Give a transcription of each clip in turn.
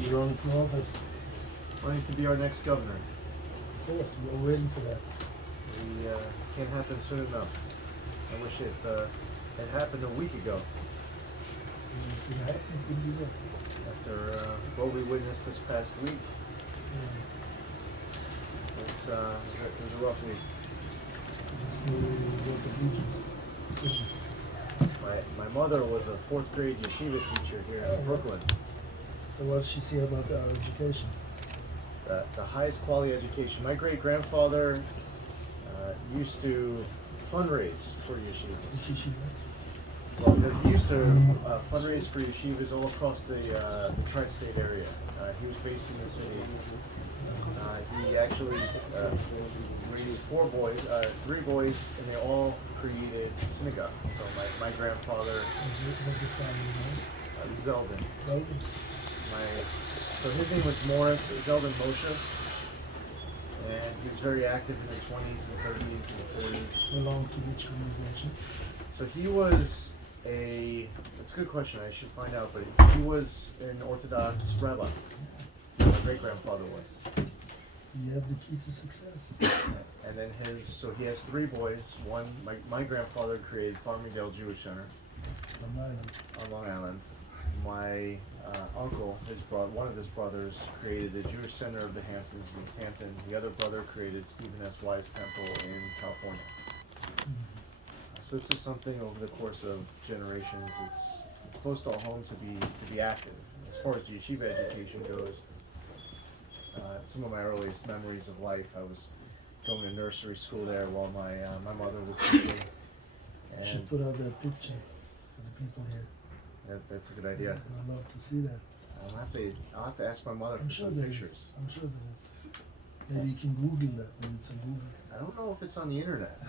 You're running for office. Running to be our next governor. Of course, we're all waiting for that. We can't happen soon enough. I wish it had happened a week ago. It's gonna happen, it's gonna be good. After what we witnessed this past week, Yeah. it was a rough week. This new World Allegiance decision. My mother was a 4th grade yeshiva teacher here in Brooklyn. So what does she say about our education? The highest quality education. My great grandfather used to fundraise for yeshivas. Which yeshiva? Well, he used to fundraise for yeshivas all across the tri-state area. He was based in the city. He actually raised 3 boys, and they all created synagogue. So my grandfather, What's the family name? Zeldin. Zeldin. So his name was Morris Zeldin Moshe, and he was very active in the 20s and 30s and 40s. Belong to which congregation? So he was that's a good question, I should find out, but he was an Orthodox rabbi. My great-grandfather was. So you have the key to success. And then he has 3 boys. One, my grandfather created Familiy Jewish Center Long Island. on Long Island. My uncle, one of his brothers, created the Jewish Center of the Hamptons in East Hampton. The other brother created Stephen S. Wise Temple in California. So this is something over the course of generations. It's close to home to be active. As far as yeshiva education goes, some of my earliest memories of life, I was going to nursery school there while my mother was teaching. You should put out that picture for the people here. That's a good idea. They would love to see that. I'll have to ask my mother I'm for sure some there pictures. is. I'm sure there is. Maybe you can Google that. Maybe it's on Google. I don't know if it's on the internet,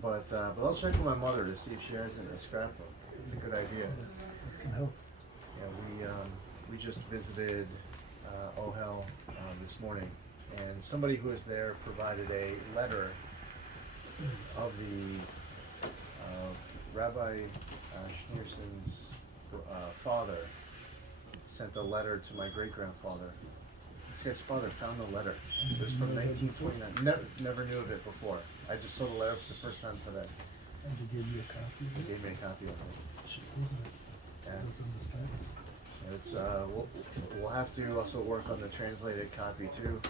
but I'll check with my mother to see if she has it in a scrapbook. It's a good idea. Yeah, that can help. Yeah, we just visited Ohel this morning, and somebody who was there provided a letter of Rabbi Schneerson's father. Sent a letter to my great-grandfather. This guy's father found the letter. It was from 1929. Never knew of it before. I just saw the letter for the first time today. And they gave you a copy of They it? gave me a copy of it. Should use it. Yeah. Doesn't understand this. It's we'll have to also work on the translated copy too,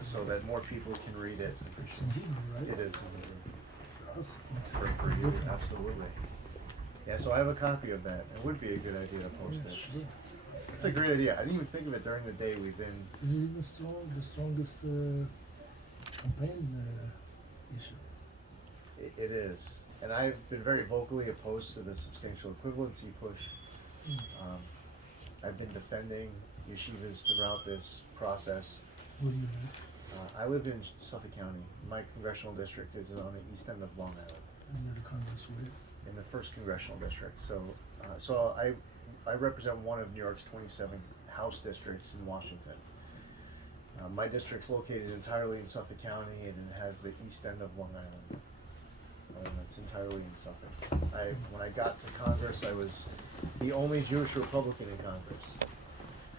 so that more people can read it. It's in Hebrew, right? It is in Hebrew. For us, it makes For a you, difference. absolutely. Yeah, so I have a copy of that. It would be a good idea to post Yeah, it. sure. It's a great idea. I didn't even think of it during the day. We've been. This is even the strongest campaign issue. It is, and I've been very vocally opposed to the substantial equivalency push. I've been defending yeshivas throughout this process. Where do you live? I live in Suffolk County. My congressional district is on the east end of Long Island, And you're the Congress where? in the 1st congressional district. So I represent one of New York's 27 House districts in Washington. My district's located entirely in Suffolk County, and it has the east end of Long Island. It's entirely in Suffolk. When I got to Congress, I was the only Jewish Republican in Congress.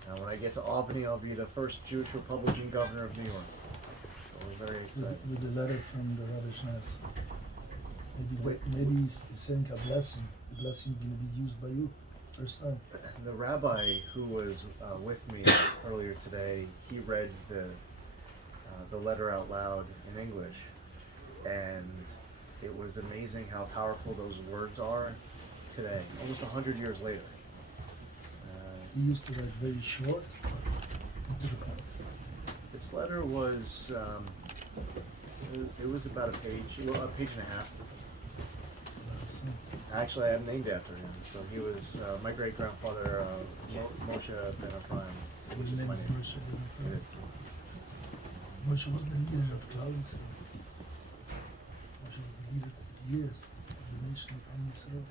Now, when I get to Albany, I'll be the first Jewish Republican governor of New York. So I was very excited. With the letter from the Rabbi Schneider. Maybe he's saying a blessing. The blessing is going to be used by you first time. The rabbi who was with me earlier today, he read the letter out loud in English, and it was amazing how powerful those words are today, almost 100 years later. He used to write very short, but to the point. This letter was, it was about a page and a half. Makes a lot of sense. Actually, I'm named after him. So he was my great-grandfather, Moshe ben Ephraim. His name is Moshe ben It Ephraim. is. Moshe was the leader of Klal Yisrael. Moshe was the leader for years of the nation of Am Yisrael.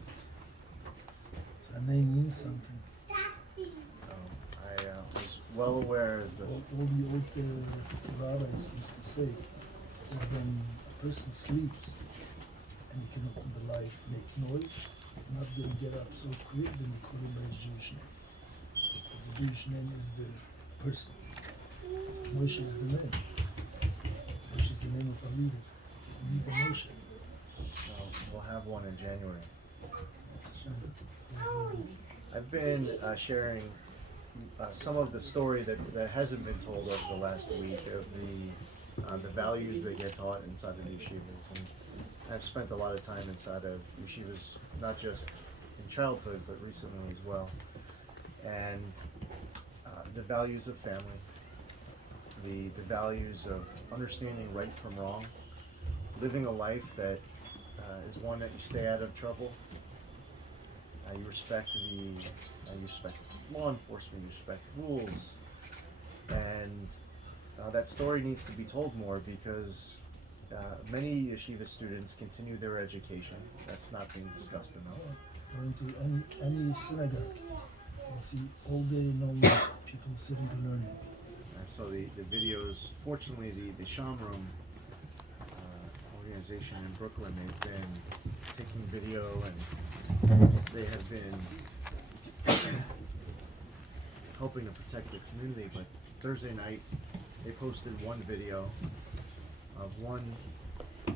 So her name means something. I was well aware as the All the old rabbis used to say that when a person sleeps and he can open the light, make noise, his not going to get up so quick, then you call him by his Jewish name. Because the Jewish name is the person. So Moshe is the name. Moshe is the name of a leader. So you need a Moshe. So we'll have one in January. That's a shame. I've been sharing some of the story that hasn't been told over the last week of the values that get taught inside the yeshivas. And I've spent a lot of time inside of yeshivas, not just in childhood, but recently as well. And the values of family, the values of understanding right from wrong, living a life that is one that you stay out of trouble. You respect law enforcement, you respect rules, and that story needs to be told more because many yeshiva students continue their education. That's not being discussed enough. Going to any synagogue, you'll see all day, no night, people sitting and learning. So the videos, fortunately, the Shamroom organization in Brooklyn, they've been taking video and they have been helping to protect the community. But Thursday night, they posted one video of one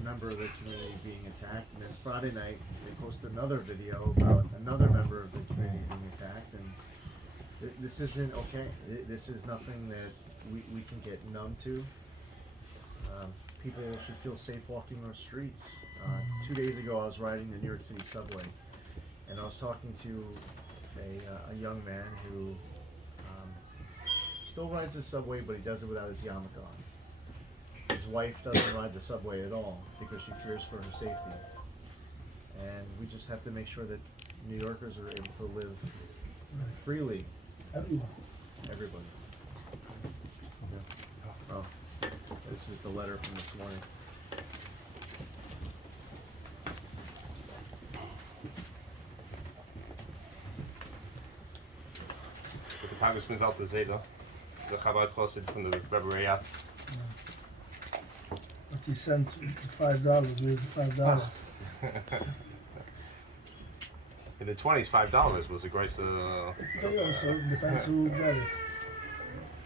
member of the community being attacked, and then Friday night they posted another video about another member of the community being attacked. And this isn't okay. This is nothing that we can get numb to. People should feel safe walking our streets. 2 days ago, I was riding the New York City subway, and I was talking to a young man who still rides the subway, but he does it without his yarmulke on. His wife doesn't ride the subway at all because she fears for her safety. And we just have to make sure that New Yorkers are able to live freely. Everyone. Everybody. Yeah. Oh, this is the letter from this morning. De Congressman's out the Zeta. The Chabad posted from the rebbeh. But he sent $5. Where's the $5? In the 20s, $5 was the grace of. So it depends who got it.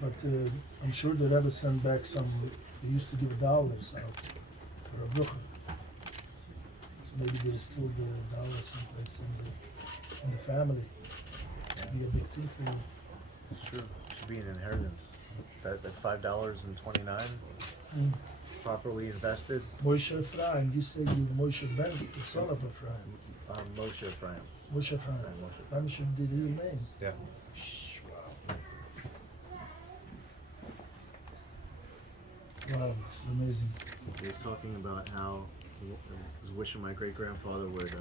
But I'm sure the Rebbe sent back some. They used to give dollars out for a bracha. So maybe there's still the dollars someplace in the family. It'd be a big thing for you. It's true. It should be an inheritance. That $5.29 properly invested. Moshe Ephraim, you say you're Moshe Ben, the son of Ephraim. Moshe Ephraim. Moshe Ephraim. Moshe Ephraim should be the real name. Yeah. Wow, it's amazing. He was talking about how he was wishing my great-grandfather would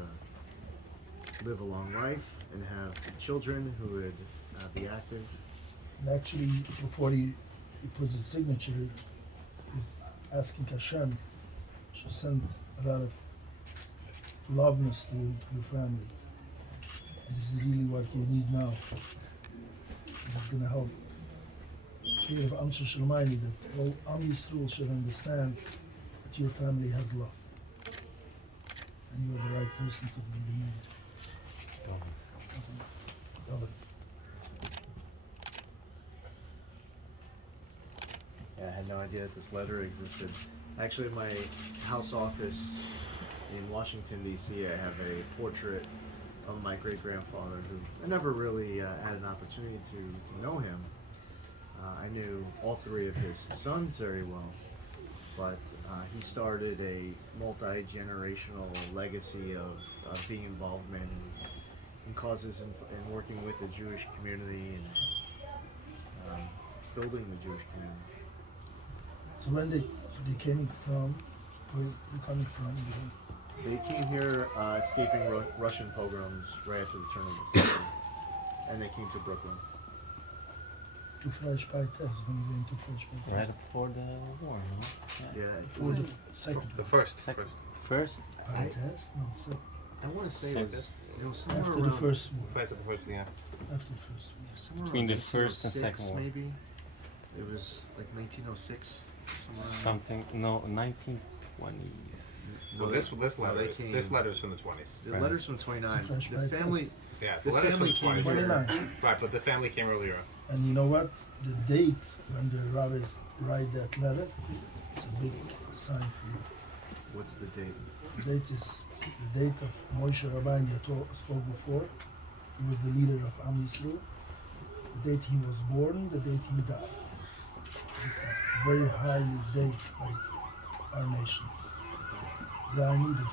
live a long life and have children who would be active. And actually, before he puts his signature, he's asking Hashem to send a lot of loveness to your family. And this is really what you need now. It's going to help care of Anshe Shalmaini, that all Am Yisrael should understand that your family has love. And you're the right person to be the man. Yeah, I had no idea that this letter existed. Actually, in my house office in Washington, D.C., I have a portrait of my great-grandfather who I never really had an opportunity to know him. I knew all three of his sons very well, but he started a multi-generational legacy of being involvement in causes and working with the Jewish community and building the Jewish community. So when they came from, where they coming from? They came here escaping Russian pogroms right after the turn of the century, and they came to Brooklyn. To French by test, when you went to French by test. Right before the war, no? Yeah, Before the second. The first. First? By test? No, so I want to say it was somewhere after around the first war. First, yeah. After the first war. somewhere Between around the first and 1906, second war. maybe. It was like 1906. Somewhere around. Something, no, 1920s. Well, this letter is, came- this letter is from the 20s. The Right. letter's from 29. Fresh The by family, test. Yeah, the the letter's from family the came 20s. here. 29. Right, but the family came earlier. And you know what? The date when the rabbis write that letter, it's a big sign for you. What's the date? The date is the date of Moshe Rabbeinu that spoke before. He was the leader of Am Yisrael. The date he was born, the date he died. This is very highly dated by our nation. Zayanidim.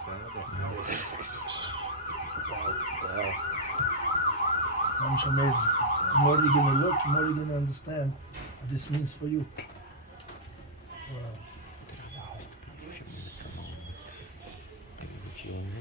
Wow. Sounds amazing. The more you're gonna look, the more you're gonna understand what this means for you. Wow. Wow.